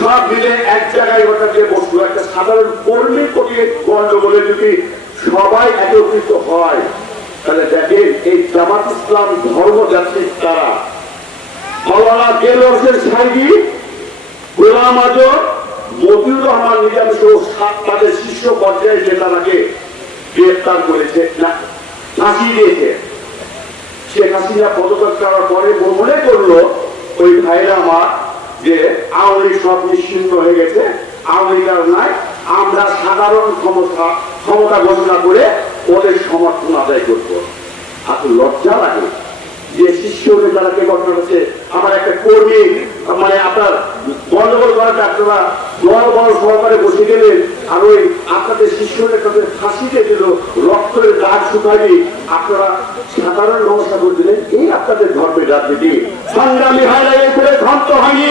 সব মিলে এক জায়গায় ওটাকে বসল। একটা সাধারণ কর্মীর প্রতি গন্ডগোলে যদি সবাই একত্রিত হয়, তাহলে দেখেন এই জামাত ইসলাম ধর্মযাত্রী তারা মৌলানা গেল সাইদি গোলাম আজম, মতিউর রহমান নিজাম সহ তাদের শীর্ষ পর্যায়ের নেতারাকে গ্রেফতার করেছে, না, ফাঁসি দিয়েছে। শেখ হাসিনা পদত্যাগ করার পরে মনে করল, ওই ভাইরা আমার যে আওয়ামী সব নিশ্চিন্ত হয়ে গেছে, আওয়ামী লীগ আর নাই, আমরা সাধারণ ক্ষমতা ক্ষমতা ঘোষণা করে ওদের সমর্থন আদায় করব। এত লজ্জা লাগে যে শিষ্য নেতারাকে ঘটনা হচ্ছে আমার একটা কর্মী মানে আপনার গন্ডগোল করাটা আপনারা দল বড় সহকারে বসে গেলেন আর ওই আপনাদের শিষ্য নেতাদের ফাঁসিতে দিল, রক্তের দাগ শুকায়নি। আপনারা সাধারণ ব্যবস্থা করে দিলেন, এই আপনাদের ধর্মের রাজনীতি। সংগ্রামী এই করে ধ্বংস হয়নি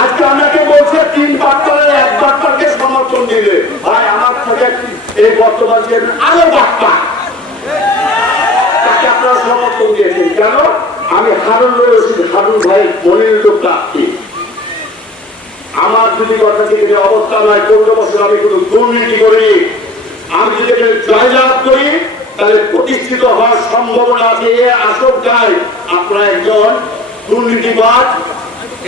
আজকে আমাকে বলছে তিন বার্তারে এক বার্তাকে সমর্থন দিলে ভাই আমার থেকে এই বর্তমান আরও বার্তা তাকে সমর্থন দিয়েছেন কেন আমি হারুন রশিদ হারুন ভাই মনির লোক প্রার্থী আমার যদি অবস্থা নয়, পনেরো বছর আমি কোনো দুর্নীতি করি আমি যদি জয়লাভ করি, তাহলে প্রতিষ্ঠিত হওয়ার সম্ভাবনা আছে এ আশঙ্কায় আপনারা একজন দুর্নীতিবাদ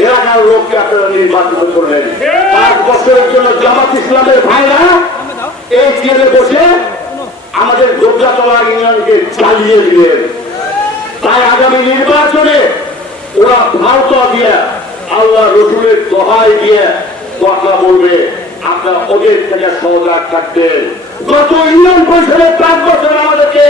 এলাকার লোককে আপনারা নির্বাচিত করলেন। পাঁচ বছরের জন্য জামাত ইসলামের ভাইরা এই চেয়ারে বসে আমাদের গোবরাতলা ইউনিয়নকে চালিয়ে দিলেন। তাই আগামী নির্বাচনে ওরা ভারত দিয়ে আল্লাহ রসুলের দোহাই দিয়ে কথা বলবে। আপনারা ওদের থেকে সজাগ থাকতেন গত ইউনিয়ন পরিষদের পাঁচ বছর আমাদেরকে